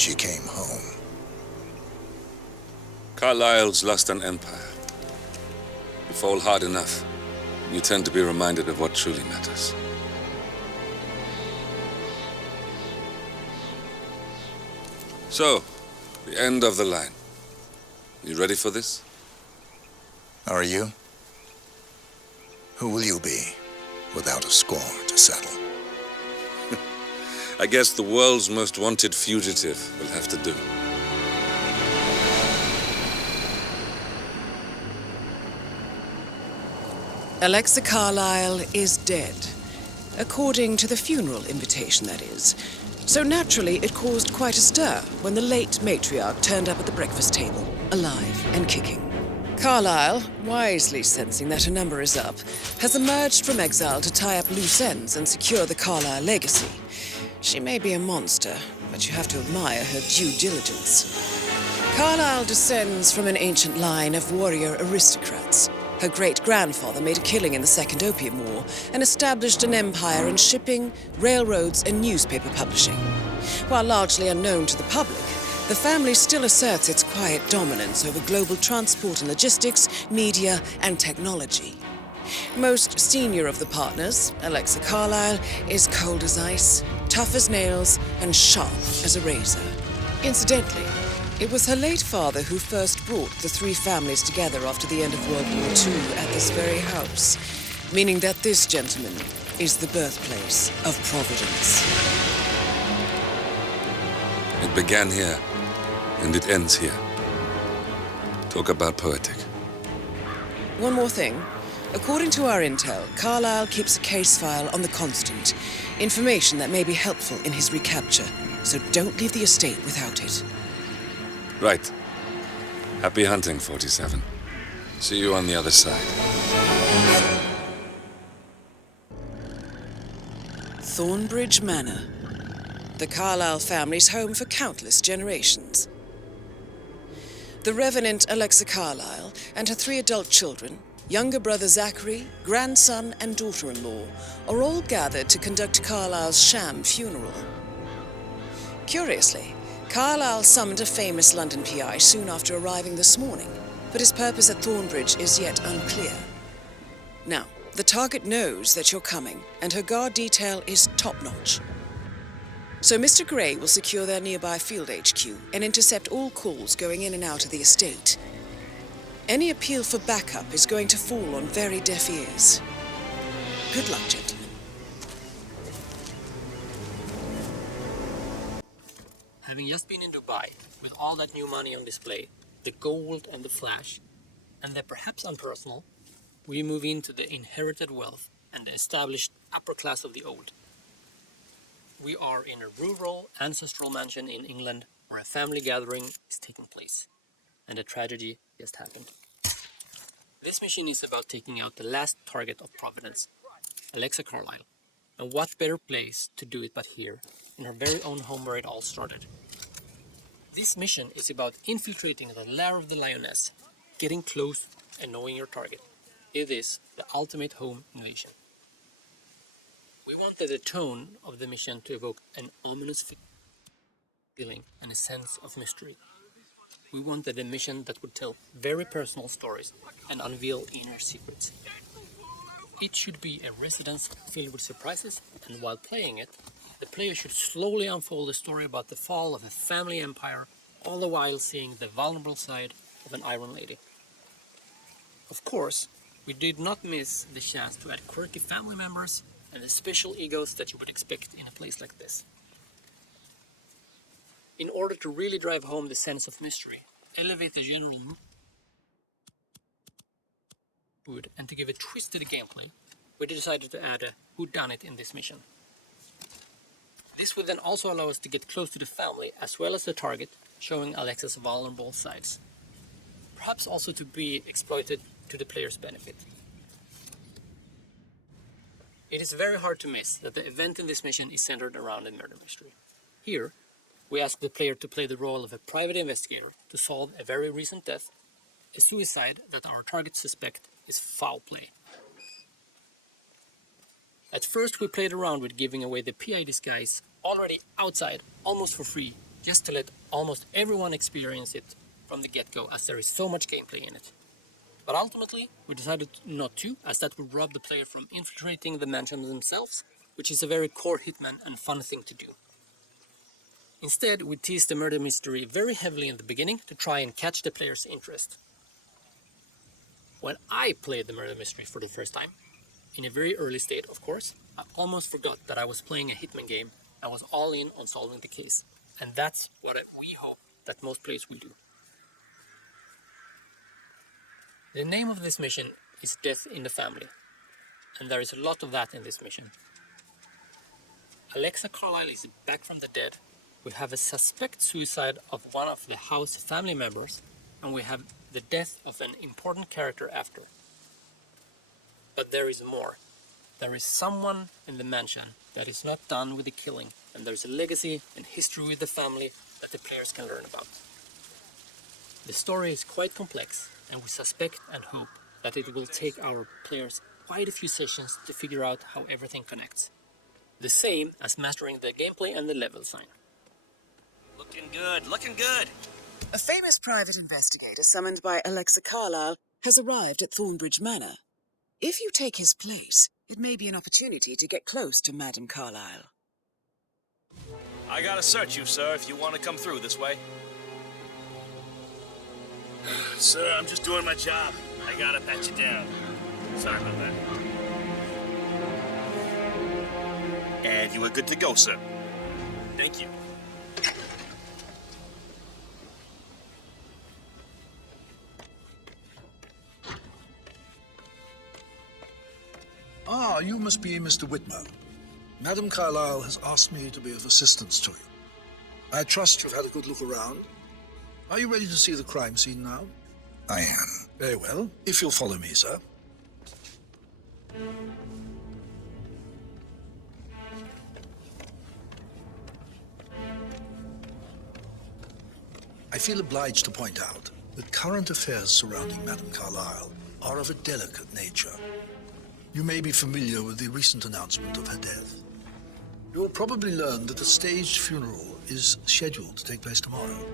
she came home. Carlisle's lost an empire. You fall hard enough, you tend to be reminded of what truly matters. So, the end of the line. You ready for this? Are you? Who will you be, without a score to settle? I guess the world's most wanted fugitive will have to do. Alexa Carlisle is dead. According to the funeral invitation, that is. So naturally, it caused quite a stir when the late matriarch turned up at the breakfast table, alive and kicking. Carlisle, wisely sensing that her number is up, has emerged from exile to tie up loose ends and secure the Carlisle legacy. She may be a monster, but you have to admire her due diligence. Carlisle descends from an ancient line of warrior aristocrats. Her great-grandfather made a killing in the Second Opium War and established an empire in shipping, railroads, and newspaper publishing. While largely unknown to the public, the family still asserts its quiet dominance over global transport and logistics, media, and technology. Most senior of the partners, Alexa Carlisle, is cold as ice, tough as nails, and sharp as a razor. Incidentally, it was her late father who first brought the three families together after the end of World War II at this very house, meaning that this gentleman is the birthplace of Providence. It began here, and it ends here. Talk about poetic. One more thing. According to our intel, Carlisle keeps a case file on the Constant, information that may be helpful in his recapture, so don't leave the estate without it. Right. Happy hunting, 47. See you on the other side. Thornbridge Manor. The Carlisle family's home for countless generations. The Revenant Alexa Carlisle and her 3 adult children, younger brother Zachary, grandson and daughter-in-law, are all gathered to conduct Carlisle's sham funeral. Curiously, Carlisle summoned a famous London PI soon after arriving this morning, but his purpose at Thornbridge is yet unclear. Now, the target knows that you're coming, and her guard detail is top-notch. So Mr. Gray will secure their nearby field HQ and intercept all calls going in and out of the estate. Any appeal for backup is going to fall on very deaf ears. Good luck, gentlemen. Having just been in Dubai, with all that new money on display, the gold and the flash, and the perhaps unpersonal, we move into the inherited wealth and the established upper class of the old. We are in a rural, ancestral mansion in England where a family gathering is taking place, and a tragedy just happened. This mission is about taking out the last target of Providence, Alexa Carlisle, and what better place to do it but here, in her very own home where it all started. This mission is about infiltrating the lair of the lioness, getting close and knowing your target. It is the ultimate home invasion. We wanted the tone of the mission to evoke an ominous feeling and a sense of mystery. We wanted a mission that would tell very personal stories and unveil inner secrets. It should be a residence filled with surprises, and while playing it, the player should slowly unfold a story about the fall of a family empire, all the while seeing the vulnerable side of an Iron Lady. Of course, we did not miss the chance to add quirky family members and the special egos that you would expect in a place like this. In order to really drive home the sense of mystery, elevate the general mood, and to give a twist to the gameplay, we decided to add a whodunit in this mission. This would then also allow us to get close to the family as well as the target, showing Alexa's vulnerable sides. Perhaps also to be exploited to the player's benefit. It is very hard to miss that the event in this mission is centered around a murder mystery. Here, we ask the player to play the role of a private investigator to solve a very recent death, a suicide that our target suspect is foul play. At first we played around with giving away the PI disguise already outside, almost for free, just to let almost everyone experience it from the get-go, as there is so much gameplay in it. But ultimately, we decided not to, as that would rob the player from infiltrating the mansion themselves, which is a very core Hitman and fun thing to do. Instead, we teased the murder mystery very heavily in the beginning to try and catch the player's interest. When I played the murder mystery for the first time, in a very early state of course, I almost forgot that I was playing a Hitman game and was all in on solving the case. And that's what we hope that most players will do. The name of this mission is Death in the Family, and there is a lot of that in this mission. Alexa Carlisle is back from the dead, we have a suspect suicide of one of the house family members, and we have the death of an important character after. But there is more. There is someone in the mansion that is not done with the killing, and there is a legacy and history with the family that the players can learn about. The story is quite complex, and we suspect and hope that it will take our players quite a few sessions to figure out how everything connects. The same as mastering the gameplay and the level design. Looking good, looking good. A famous private investigator summoned by Alexa Carlisle has arrived at Thornbridge Manor. If you take his place, it may be an opportunity to get close to Madame Carlisle. I gotta search you, sir, if you want to come through this way. Sir, I'm just doing my job. I gotta pat you down. Sorry about that. And you are good to go, sir. Thank you. Ah, you must be Mr. Whitmer. Madame Carlisle has asked me to be of assistance to you. I trust you've had a good look around. Are you ready to see the crime scene now? I am. Very well. If you'll follow me, sir. I feel obliged to point out that current affairs surrounding Madame Carlisle are of a delicate nature. You may be familiar with the recent announcement of her death. You will probably learn that a staged funeral is scheduled to take place tomorrow.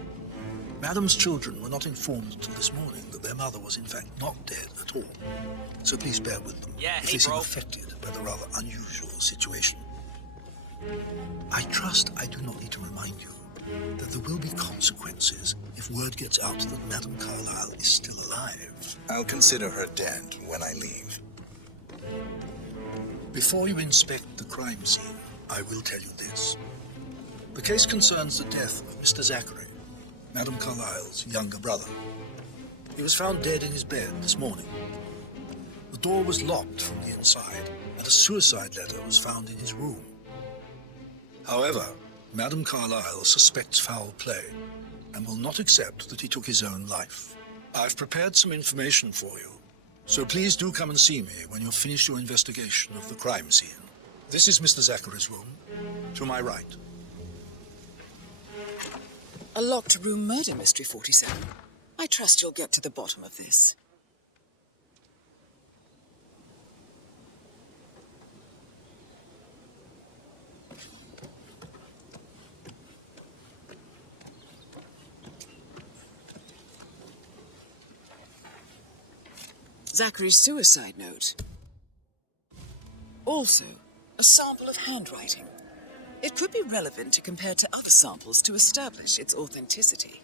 Madame's children were not informed until this morning that their mother was in fact not dead at all. So please bear with them if they seem affected by the rather unusual situation. I trust I do not need to remind you that there will be consequences if word gets out that Madame Carlisle is still alive. I'll consider her dead when I leave. Before you inspect the crime scene, I will tell you this. The case concerns the death of Mr. Zachary, Madame Carlisle's younger brother. He was found dead in his bed this morning. The door was locked from the inside, and a suicide letter was found in his room. However, Madame Carlisle suspects foul play and will not accept that he took his own life. I've prepared some information for you, so please do come and see me when you've finished your investigation of the crime scene. This is Mr. Zachary's room, to my right. A locked room murder mystery, 47. I trust you'll get to the bottom of this. Zachary's suicide note. Also, a sample of handwriting. It could be relevant to compare to other samples to establish its authenticity.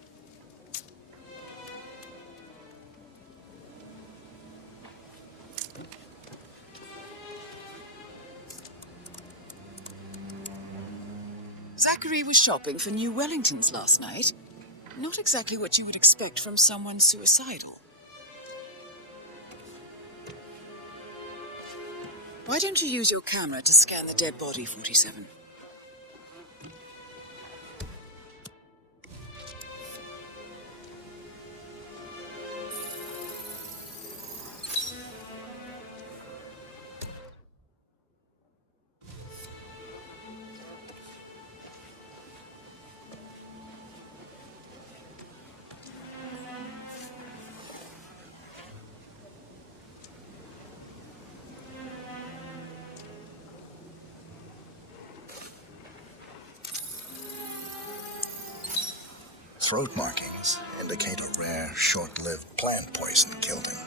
Zachary was shopping for new Wellingtons last night. Not exactly what you would expect from someone suicidal. Why don't you use your camera to scan the dead body, 47? throat markings indicate a rare, short-lived plant poison killed him.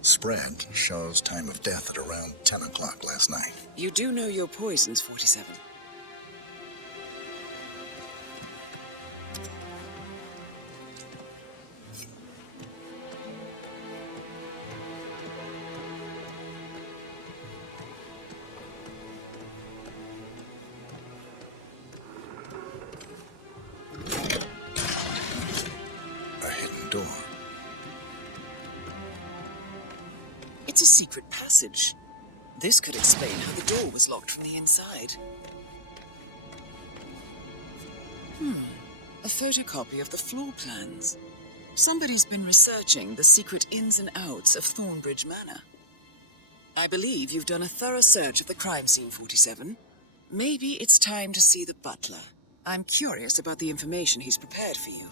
Spread shows time of death at around 10 o'clock last night. You do know your poisons, 47. A hidden door. It's a secret passage. This could explain how the door was locked from the inside. A photocopy of the floor plans. Somebody's been researching the secret ins and outs of Thornbridge Manor. I believe you've done a thorough search of the crime scene, 47. Maybe it's time to see the butler. I'm curious about the information he's prepared for you.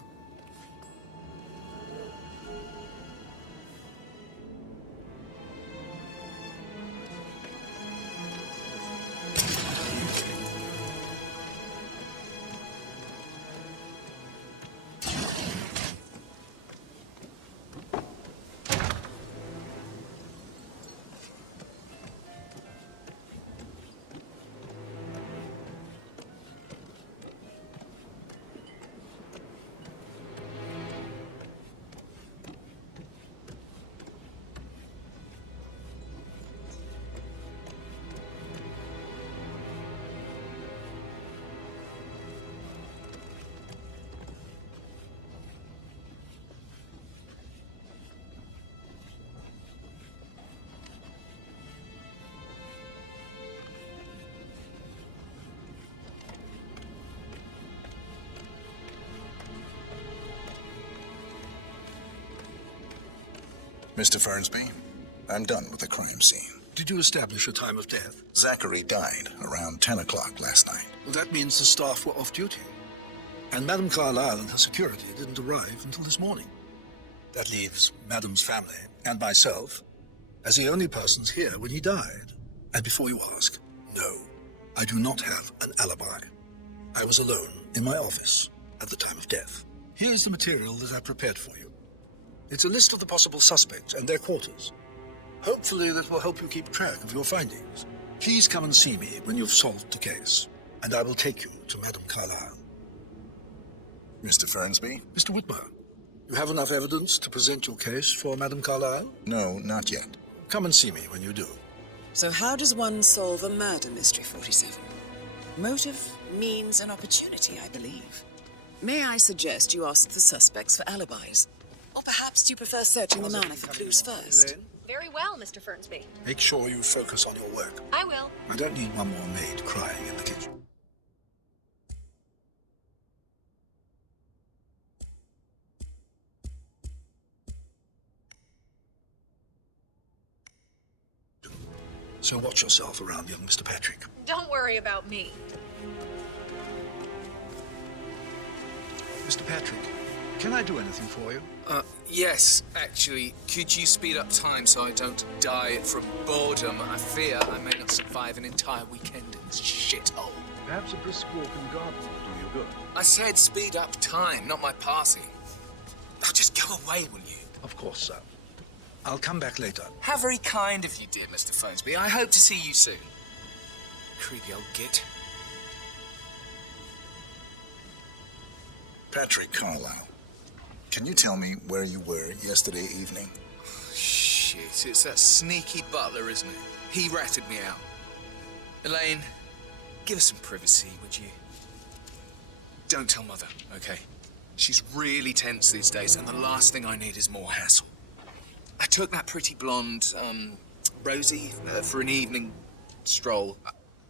Mr. Farnsby, I'm done with the crime scene. Did you establish a time of death? Zachary died around 10 o'clock last night. Well, that means the staff were off duty. And Madame Carlisle and her security didn't arrive until this morning. That leaves Madame's family and myself as the only persons here when he died. And before you ask, no, I do not have an alibi. I was alone in my office at the time of death. Here's the material that I prepared for you. It's a list of the possible suspects and their quarters. Hopefully that will help you keep track of your findings. Please come and see me when you've solved the case, and I will take you to Madame Carlisle. Mr. Farnsby? Mr. Whitmer, you have enough evidence to present your case for Madame Carlisle? No, not yet. Come and see me when you do. So how does one solve a murder mystery, 47? Motive, means, and opportunity, I believe. May I suggest you ask the suspects for alibis? Or perhaps do you prefer searching the manor for clues first? Elaine, Very well, Mr. Farnsby. make sure you focus on your work. I will. I don't need one more maid crying in the kitchen. So watch yourself around young Mr. Patrick. Don't worry about me. Mr. Patrick, can I do anything for you? Yes, actually. Could you speed up time so I don't die from boredom? I fear I may not survive an entire weekend in this shithole. Perhaps a brisk walk in the garden will do you good. I said speed up time, not my passing. Oh, just go away, will you? Of course, sir. I'll come back later. How very kind of you, dear Mr. Farnsby. I hope to see you soon. Creepy old git. Patrick Carlisle, can you tell me where you were yesterday evening? Shit, it's that sneaky butler, isn't it? He ratted me out. Elaine, give us some privacy, would you? Don't tell Mother, okay? She's really tense these days, and the last thing I need is more hassle. I took that pretty blonde, Rosie, for an evening stroll.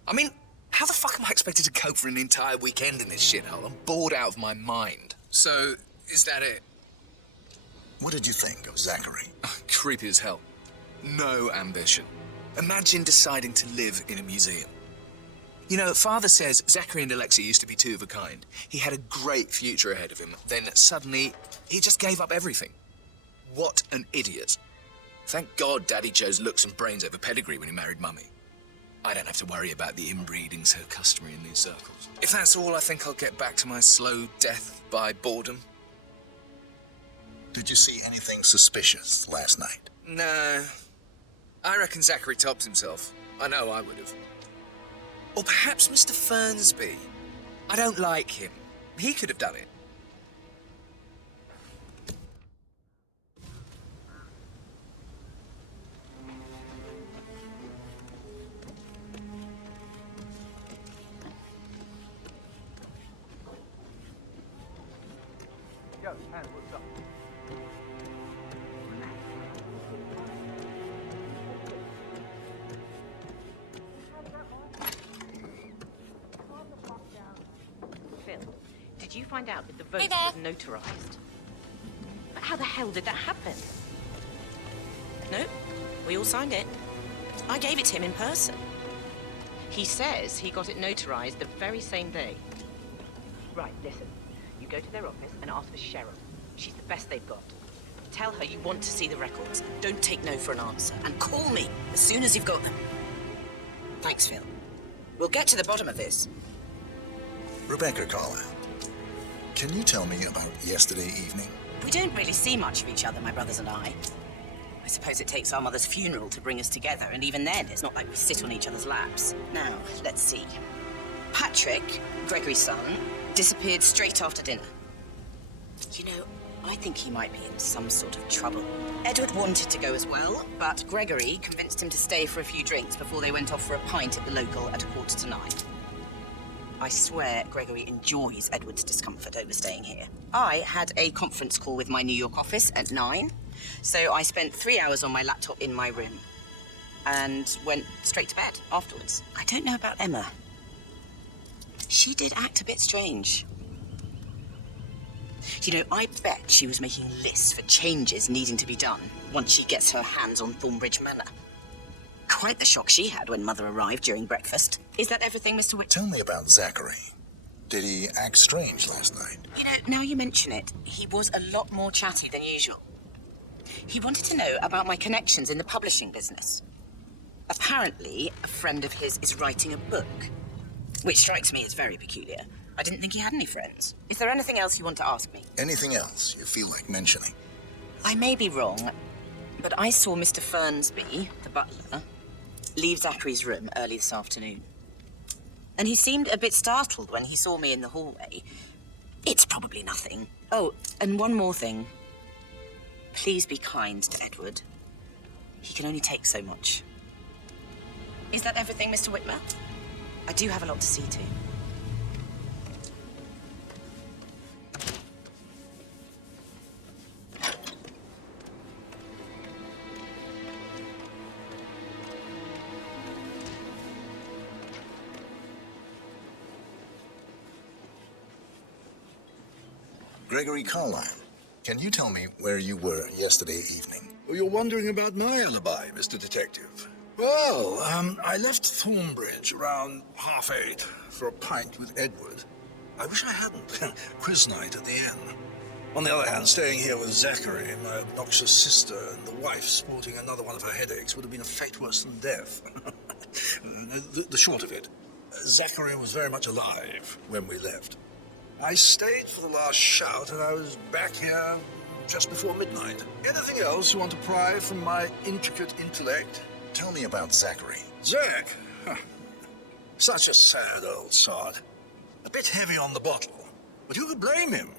I mean, how the fuck am I expected to cope for an entire weekend in this shithole? I'm bored out of my mind. So, is that it? What did you think of Zachary? Creepy as hell. No ambition. Imagine deciding to live in a museum. You know, Father says Zachary and Alexa used to be two of a kind. He had a great future ahead of him. Then suddenly, he just gave up everything. What an idiot. Thank God Daddy chose looks and brains over pedigree when he married Mummy. I don't have to worry about the inbreeding so customary in these circles. If that's all, I think I'll get back to my slow death by boredom. Did you see anything suspicious last night? No. I reckon Zachary tops himself. I know I would have. Or perhaps Mr. Farnsby. I don't like him. He could have done it. Phil, did you find out if the vote was notarized? But how the hell did that happen? No, we all signed it. I gave it to him in person. He says he got it notarized the very same day. Right, listen. You go to their office and ask for Cheryl. She's the best they've got. Tell her you want to see the records. Don't take no for an answer. And call me as soon as you've got them. Thanks, Phil. We'll get to the bottom of this. Rebecca Carlisle, can you tell me about yesterday evening? We don't really see much of each other, my brothers and I. I suppose it takes our mother's funeral to bring us together, and even then, it's not like we sit on each other's laps. Now, let's see. Patrick, Gregory's son, disappeared straight after dinner. You know, I think he might be in some sort of trouble. Edward wanted to go as well, but Gregory convinced him to stay for a few drinks before they went off for a pint at the local at 8:45. I swear Gregory enjoys Edward's discomfort over staying here. I had a conference call with my New York office at 9, so I spent 3 hours on my laptop in my room and went straight to bed afterwards. I don't know about Emma. She did act a bit strange. You know, I bet she was making lists for changes needing to be done once she gets her hands on Thornbridge Manor. Quite the shock she had when Mother arrived during breakfast. Is that everything, Mr. Whit? Tell me about Zachary. Did he act strange last night? You know, now you mention it, he was a lot more chatty than usual. He wanted to know about my connections in the publishing business. Apparently, a friend of his is writing a book, which strikes me as very peculiar. I didn't think he had any friends. Is there anything else you want to ask me? Anything else you feel like mentioning? I may be wrong, but I saw Mr. Farnsby, the butler, leave Zachary's room early this afternoon. And he seemed a bit startled when he saw me in the hallway. It's probably nothing. Oh, and one more thing. Please be kind to Edward. He can only take so much. Is that everything, Mr. Whitmer? I do have a lot to see to. Gregory Carlisle, can you tell me where you were yesterday evening? Oh, you're wondering about my alibi, Mr. Detective. Well, I left Thornbridge around 8:30 for a pint with Edward. I wish I hadn't. Quiz night at the inn. On the other hand, staying here with Zachary, my obnoxious sister, and the wife sporting another one of her headaches would have been a fate worse than death. The short of it, Zachary was very much alive when we left. I stayed for the last shout, and I was back here just before midnight. Anything else you want to pry from my intricate intellect? Tell me about Zachary. Zach? Huh. Such a sad old sod. A bit heavy on the bottle, but who could blame him?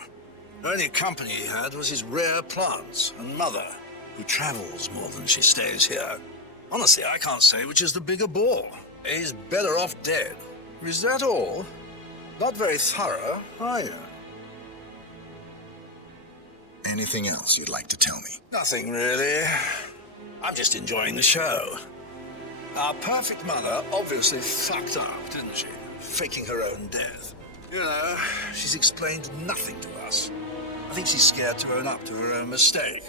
The only company he had was his rare plants and Mother, who travels more than she stays here. Honestly, I can't say which is the bigger bore. He's better off dead. Is that all? Not very thorough, are you? Anything else you'd like to tell me? Nothing really. I'm just enjoying the show. Our perfect mother obviously fucked up, didn't she? Faking her own death. You know, she's explained nothing to us. I think she's scared to own up to her own mistake.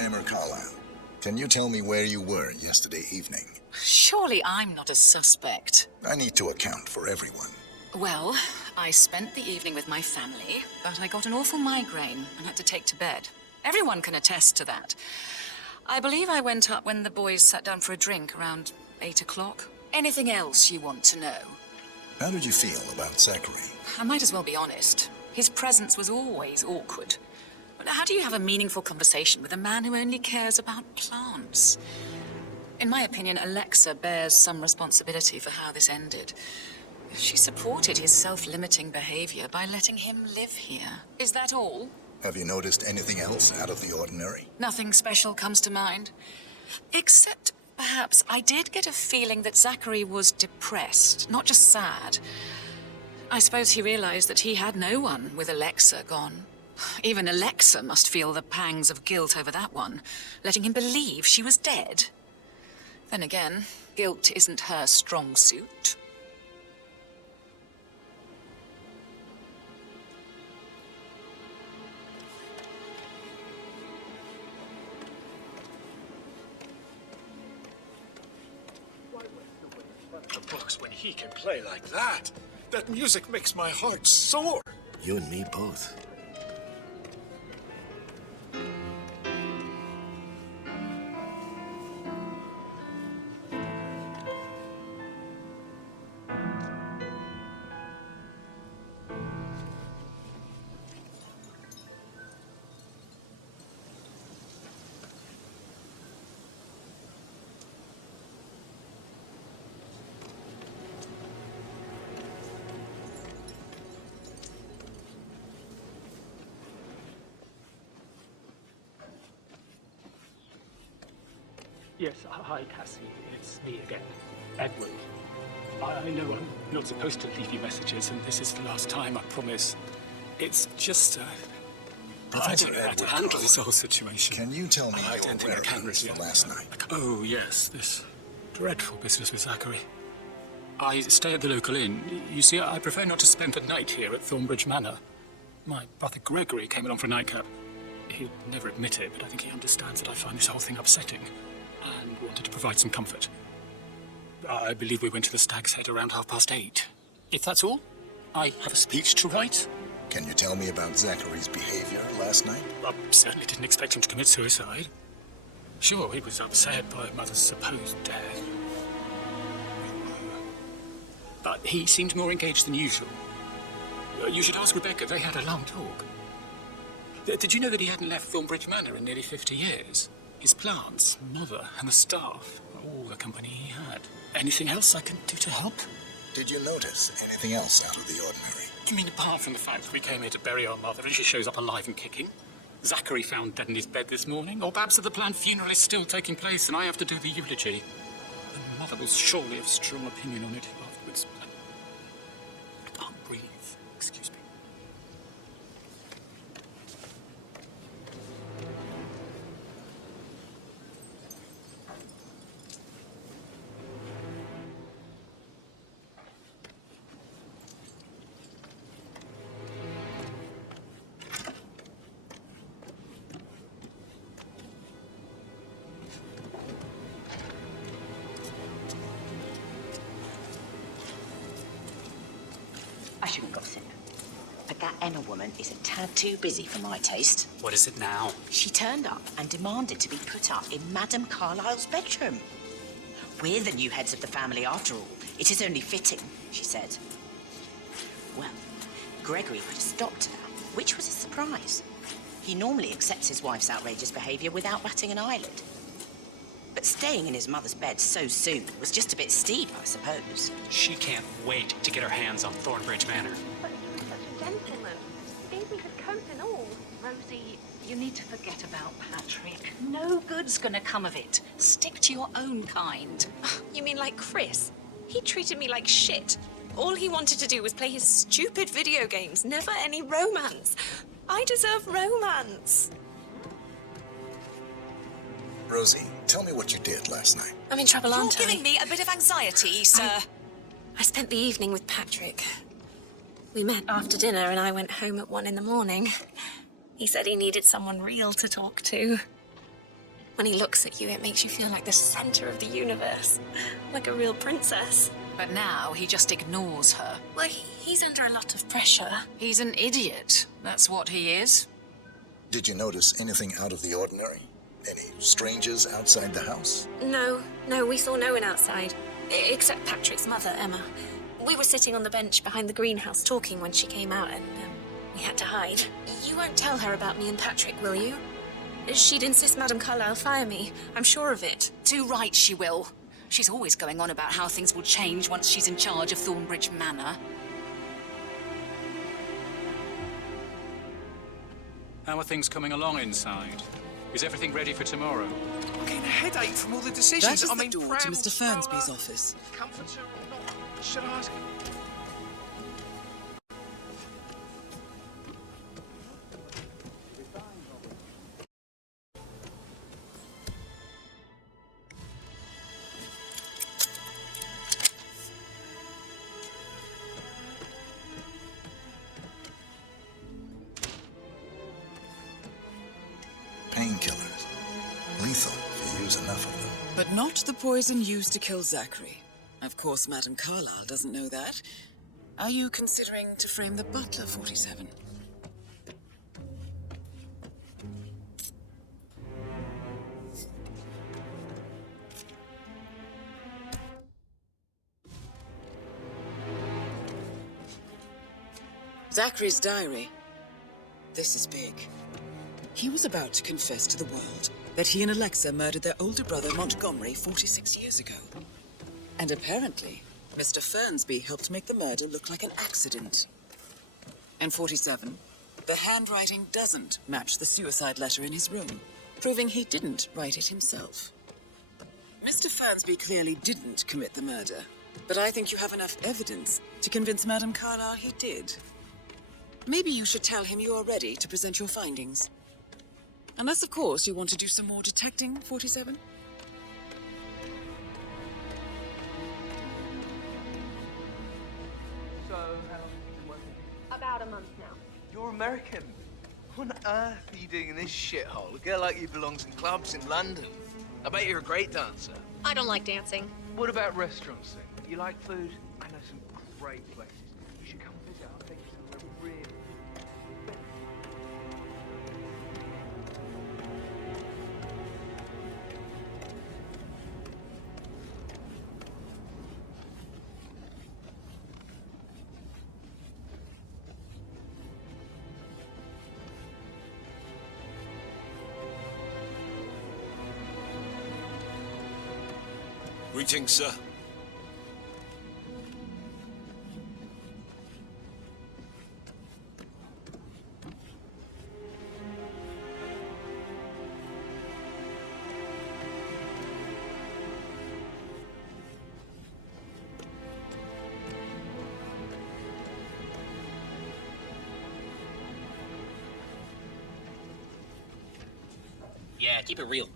Emma Carlisle, can you tell me where you were yesterday evening? Surely I'm not a suspect. I need to account for everyone. Well, I spent the evening with my family, but I got an awful migraine and had to take to bed. Everyone can attest to that. I believe I went up when the boys sat down for a drink around 8 o'clock. Anything else you want to know? How did you feel about Zachary? I might as well be honest. His presence was always awkward. But how do you have a meaningful conversation with a man who only cares about plants? In my opinion, Alexa bears some responsibility for how this ended. She supported his self-limiting behavior by letting him live here. Is that all? Have you noticed anything else out of the ordinary? Nothing special comes to mind. Except, perhaps, I did get a feeling that Zachary was depressed, not just sad. I suppose he realized that he had no one with Alexa gone. Even Alexa must feel the pangs of guilt over that one, letting him believe she was dead. Then again, guilt isn't her strong suit. The box when he can play like that. That music makes my heart soar. You and me both. Yes, hi, Cassie. It's me again, Edward. I know I'm not supposed to leave you messages, and this is the last time, I promise. It's just, I don't know how to handle this whole situation. Can you tell me I don't think I can from last night? Oh, yes, this dreadful business with Zachary. I stay at the local inn. You see, I prefer not to spend the night here at Thornbridge Manor. My brother Gregory came along for a nightcap. He'd never admit it, but I think he understands that I find this whole thing upsetting, and wanted to provide some comfort. I believe we went to the Stag's Head around 8:30. If that's all, I have a speech to write. Can you tell me about Zachary's behavior last night? I certainly didn't expect him to commit suicide. Sure, he was upset by Mother's supposed death. But he seemed more engaged than usual. You should ask Rebecca, they had a long talk. Did you know that he hadn't left Thornbridge Manor in nearly 50 years? His plants, Mother, and the staff, all the company he had. Anything else I can do to help? Did you notice anything else out of the ordinary? You mean apart from the fact that we came here to bury our mother and she shows up alive and kicking? Zachary found dead in his bed this morning? Or perhaps that the planned funeral is still taking place and I have to do the eulogy? And Mother will surely have a strong opinion on it afterwards. I can't breathe. Excuse me. I shouldn't gossip. But that Emma woman is a tad too busy for my taste. What is it now? She turned up and demanded to be put up in Madame Carlisle's bedroom. We're the new heads of the family after all. It is only fitting, she said. Well, Gregory put a stop to that, which was a surprise. He normally accepts his wife's outrageous behaviour without batting an eyelid. But staying in his mother's bed so soon was just a bit steep, I suppose. She can't wait to get her hands on Thornbridge Manor. But he was such a gentleman. He gave me his coat and all. Rosie, you need to forget about Patrick. No good's gonna come of it. Stick to your own kind. You mean like Chris? He treated me like shit. All he wanted to do was play his stupid video games, never any romance. I deserve romance. Rosie, tell me what you did last night. I'm in trouble, aren't I? You're giving me a bit of anxiety, sir. I spent the evening with Patrick. We met after dinner and I went home at 1 a.m. He said he needed someone real to talk to. When he looks at you, it makes you feel like the center of the universe. Like a real princess. But now he just ignores her. Well, he's under a lot of pressure. He's an idiot. That's what he is. Did you notice anything out of the ordinary? Any strangers outside the house? No, we saw no one outside. Except Patrick's mother, Emma. We were sitting on the bench behind the greenhouse talking when she came out and we had to hide. You won't tell her about me and Patrick, will you? She'd insist Madame Carlisle fire me. I'm sure of it. Too right she will. She's always going on about how things will change once she's in charge of Thornbridge Manor. How are things coming along inside? Is everything ready for tomorrow? I'm getting a headache from all the That decisions. is I the mean, door to pram, Mr. stroller, Farnsby's office. Comforter or not? Should I ask? Painkillers. Lethal if you use enough of them. But not the poison used to kill Zachary. Of course, Madame Carlisle doesn't know that. Are you considering to frame the butler, 47? Zachary's diary. This is big. He was about to confess to the world that he and Alexa murdered their older brother Montgomery 46 years ago. And apparently, Mr. Farnsby helped make the murder look like an accident. And 47, the handwriting doesn't match the suicide letter in his room, proving he didn't write it himself. Mr. Farnsby clearly didn't commit the murder, but I think you have enough evidence to convince Madame Carlisle he did. Maybe you should tell him you are ready to present your findings. Unless, of course, you want to do some more detecting, 47? So, how long have you been working here? About a month now. You're American. What on earth are you doing in this shithole? A girl like you belongs in clubs in London. I bet you're a great dancer. I don't like dancing. What about restaurants then? You like food? I know some great places. You should come visit. I'll take you somewhere really. Greetings, sir. Yeah, keep it real.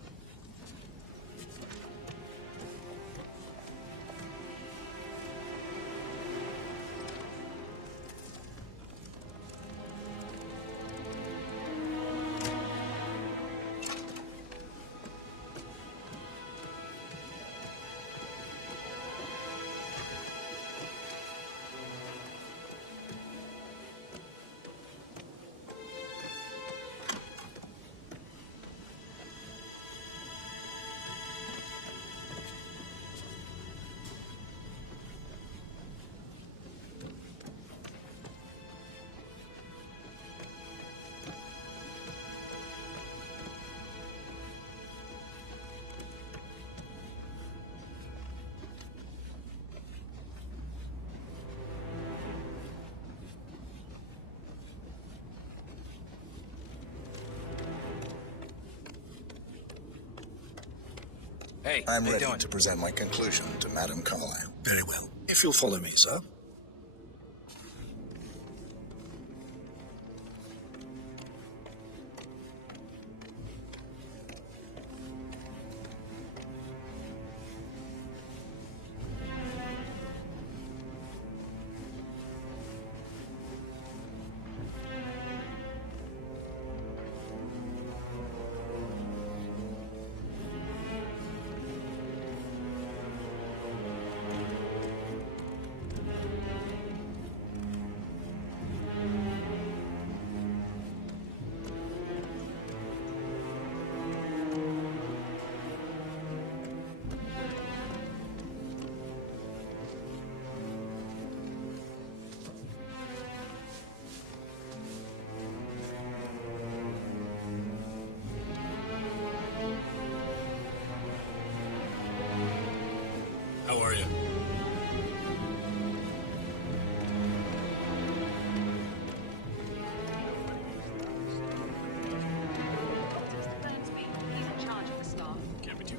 Hey, I'm how you ready doing? to present my conclusion to Madame Carlisle. Very well. If you'll follow me, sir.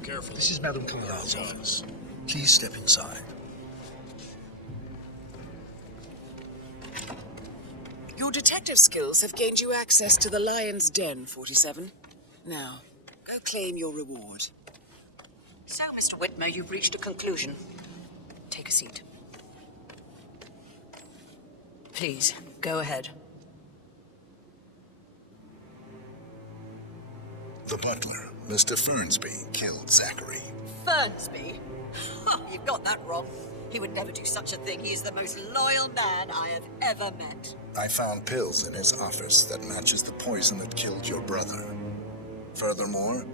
careful. This is Madam Carlisle's office. Please step inside. Your detective skills have gained you access to the Lion's Den, 47. Now, go claim your reward. So, Mr. Whitmer, you've reached a conclusion. Take a seat. Please, go ahead. The butler, Mr. Farnsby, killed Zachary. Farnsby? You've got that wrong. He would never do such a thing. He is the most loyal man I have ever met. I found pills in his office that matches the poison that killed your brother. Furthermore,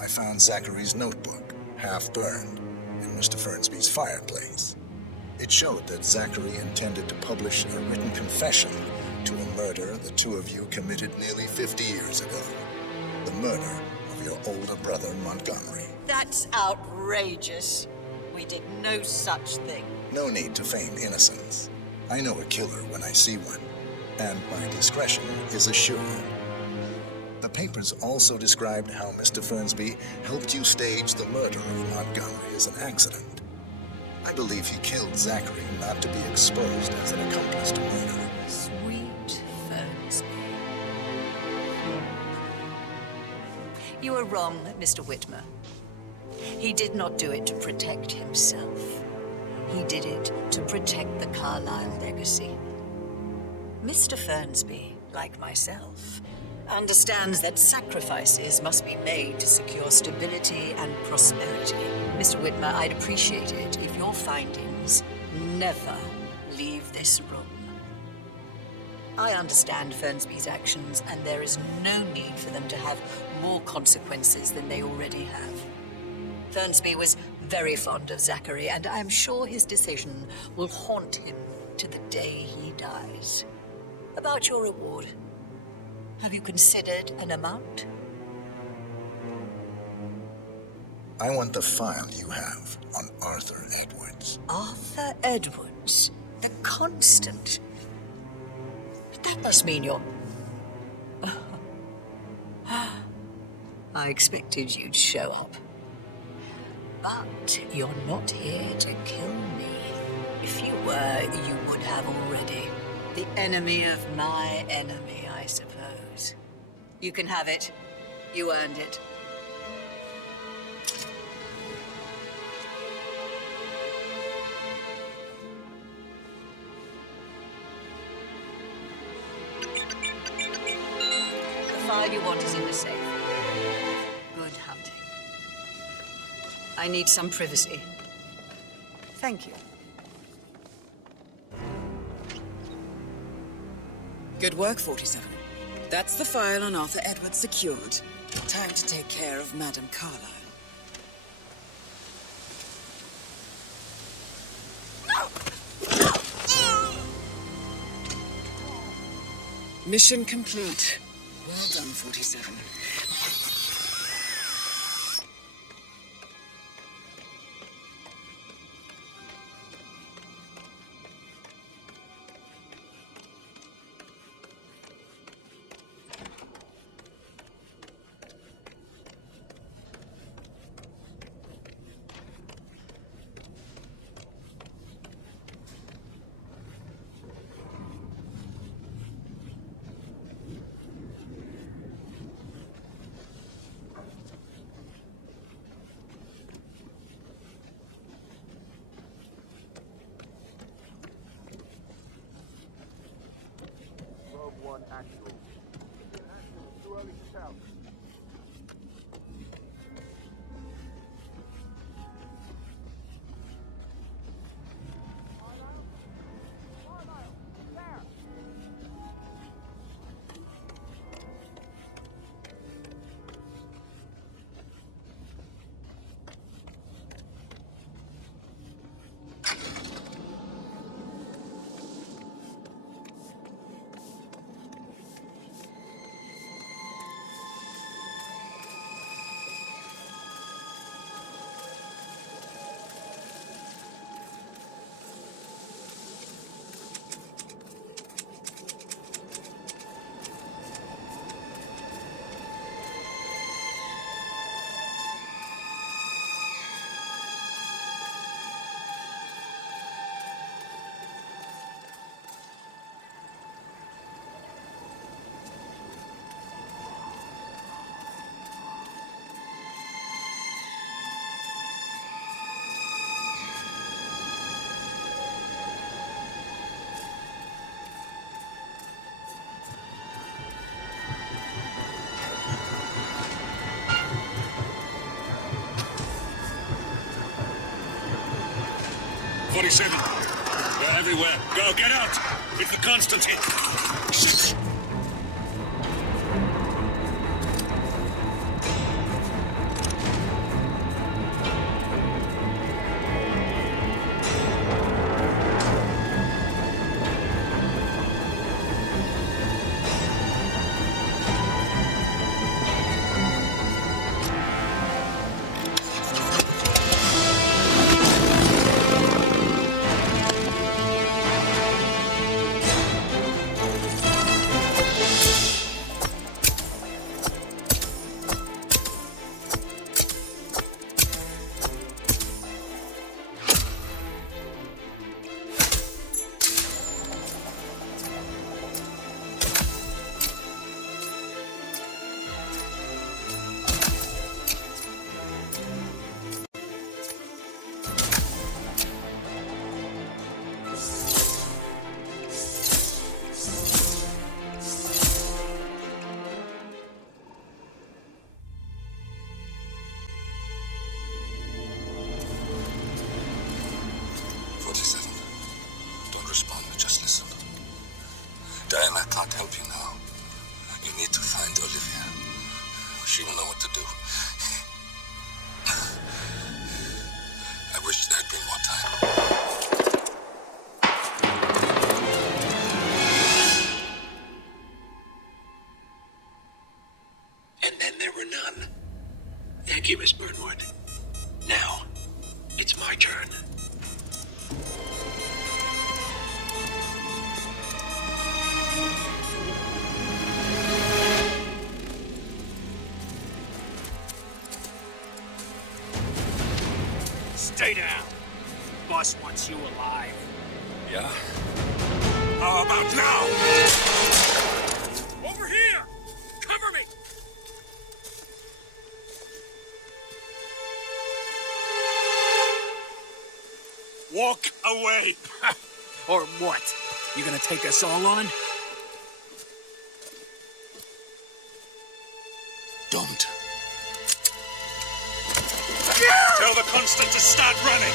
I found Zachary's notebook, half burned, in Mr. Farnsby's fireplace. It showed that Zachary intended to publish a written confession to a murder the two of you committed nearly 50 years ago. The murder of your older brother, Montgomery. That's outrageous. We did no such thing. No need to feign innocence. I know a killer when I see one, and my discretion is assured. The papers also described how Mr. Farnsby helped you stage the murder of Montgomery as an accident. I believe he killed Zachary not to be exposed as an accomplice to murder. Sweet Farnsby. You are wrong, Mr. Whitmer. He did not do it to protect himself. He did it to protect the Carlisle legacy. Mr. Farnsby, like myself, understands that sacrifices must be made to secure stability and prosperity. Mr. Whitmer, I'd appreciate it if your findings never leave this room. I understand Farnsby's actions, and there is no need for them to have more consequences than they already have. Farnsby was very fond of Zachary, and I'm sure his decision will haunt him to the day he dies. About your reward, have you considered an amount? I want the file you have on Arthur Edwards. Arthur Edwards, the constant. That must mean you're... I expected you'd show up. But you're not here to kill me. If you were, you would have already. The enemy of my enemy, I suppose. You can have it. You earned it. The file you want is in the safe. Good hunting. I need some privacy. Thank you. Good work, 47. That's the file on Arthur Edwards secured. Time to take care of Madam Carlisle. Mission complete. Well done, 47. 47. They're everywhere. Go, get out! It's the Constantine. Shit! Diana can't help you now. You need to find Olivia. She will know what to do. I wish there'd been more time. And then there were none. Thank you, Miss Burnwood. Now, it's my turn. Stay down. Boss wants you alive. Yeah? How about now? Over here! Cover me! Walk away! Or what? You gonna take us all on? Don't. Tell the Constant to start running!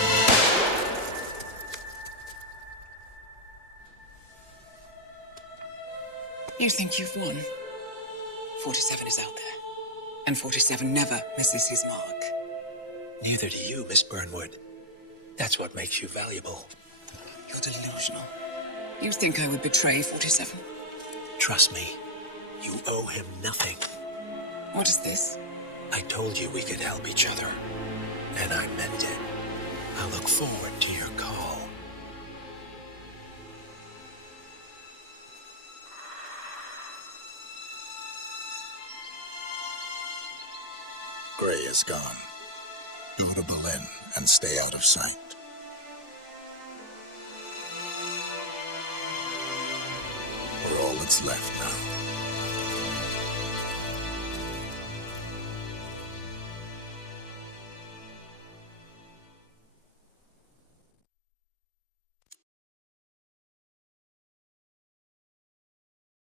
You think you've won? 47 is out there. And 47 never misses his mark. Neither do you, Miss Burnwood. That's what makes you valuable. You're delusional. You think I would betray 47? Trust me, you owe him nothing. What is this? I told you we could help each other. And I meant it. I look forward to your call. Gray is gone. Go to Berlin and stay out of sight. We're all that's left now.